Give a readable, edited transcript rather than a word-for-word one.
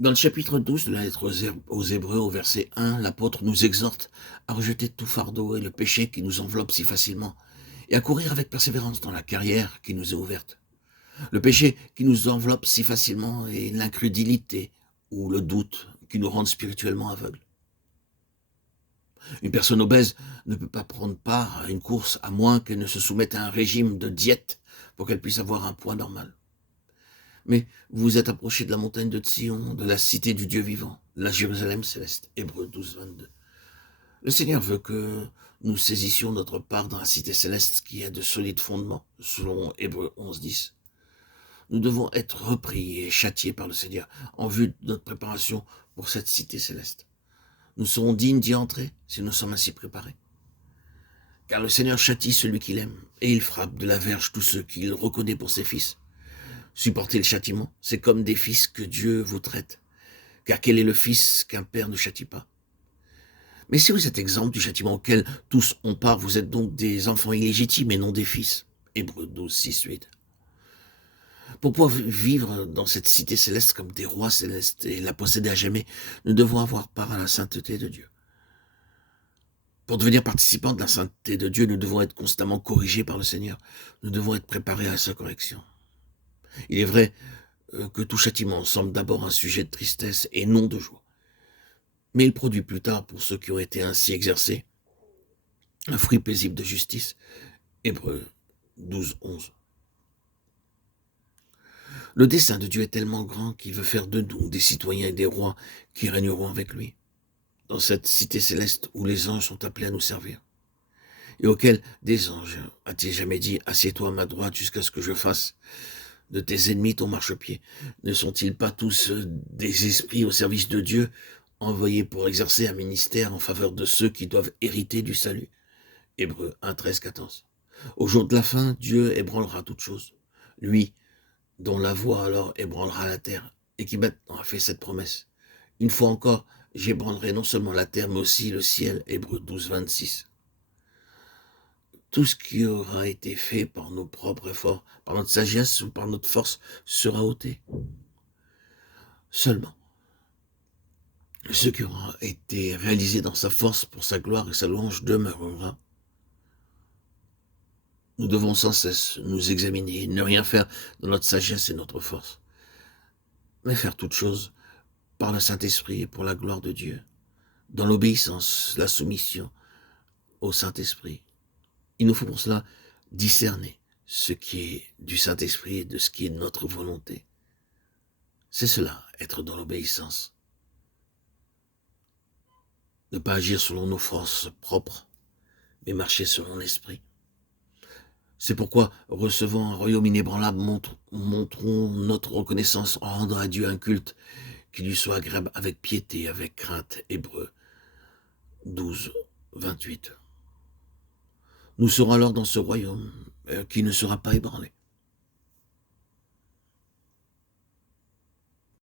Dans le chapitre 12 de la lettre aux Hébreux, au verset 1, l'apôtre nous exhorte à rejeter tout fardeau et le péché qui nous enveloppe si facilement, et à courir avec persévérance dans la carrière qui nous est ouverte. Le péché qui nous enveloppe si facilement est l'incrédulité ou le doute qui nous rendent spirituellement aveugles. Une personne obèse ne peut pas prendre part à une course à moins qu'elle ne se soumette à un régime de diète pour qu'elle puisse avoir un poids normal. Mais vous vous êtes approché de la montagne de Sion, de la cité du Dieu vivant, la Jérusalem céleste, Hébreux 12, 22. Le Seigneur veut que nous saisissions notre part dans la cité céleste qui a de solides fondements, selon Hébreux 11, 10. Nous devons être repris et châtiés par le Seigneur en vue de notre préparation pour cette cité céleste. Nous serons dignes d'y entrer si nous sommes ainsi préparés. Car le Seigneur châtie celui qu'il aime, et il frappe de la verge tous ceux qu'il reconnaît pour ses fils. Supporter le châtiment, c'est comme des fils que Dieu vous traite. Car quel est le fils qu'un père ne châtie pas? Mais si vous êtes exempt du châtiment auquel tous ont part, vous êtes donc des enfants illégitimes et non des fils. Hébreux 12, 6, 8. Pour pouvoir vivre dans cette cité céleste comme des rois célestes et la posséder à jamais, nous devons avoir part à la sainteté de Dieu. Pour devenir participants de la sainteté de Dieu, nous devons être constamment corrigés par le Seigneur. Nous devons être préparés à sa correction. Il est vrai que tout châtiment semble d'abord un sujet de tristesse et non de joie. Mais il produit plus tard, pour ceux qui ont été ainsi exercés, un fruit paisible de justice. Hébreux 12, 11. Le dessein de Dieu est tellement grand qu'il veut faire de nous des citoyens et des rois qui régneront avec lui, dans cette cité céleste où les anges sont appelés à nous servir, et auquel des anges a-t-il jamais dit « Assieds-toi à ma droite jusqu'à ce que je fasse de tes ennemis ton marchepied ». Ne sont-ils pas tous des esprits au service de Dieu, envoyés pour exercer un ministère en faveur de ceux qui doivent hériter du salut? Hébreux 1, 13, 14. Au jour de la fin, Dieu ébranlera toutes choses. Lui, dont la voix alors ébranlera la terre, et qui maintenant a fait cette promesse. Une fois encore, j'ébranlerai non seulement la terre, mais aussi le ciel. Hébreux 12, 26. Tout ce qui aura été fait par nos propres efforts, par notre sagesse ou par notre force, sera ôté. Seulement, ce qui aura été réalisé dans sa force pour sa gloire et sa louange demeurera. Nous devons sans cesse nous examiner, ne rien faire dans notre sagesse et notre force, mais faire toutes choses par le Saint-Esprit et pour la gloire de Dieu, dans l'obéissance, la soumission au Saint-Esprit. Il nous faut pour cela discerner ce qui est du Saint-Esprit et de ce qui est notre volonté. C'est cela, être dans l'obéissance. Ne pas agir selon nos forces propres, mais marcher selon l'Esprit. C'est pourquoi, recevant un royaume inébranlable, montrons notre reconnaissance en rendant à Dieu un culte qui lui soit agréable avec piété, avec crainte. Hébreux 12, 28. Nous serons alors dans ce royaume qui ne sera pas ébranlé.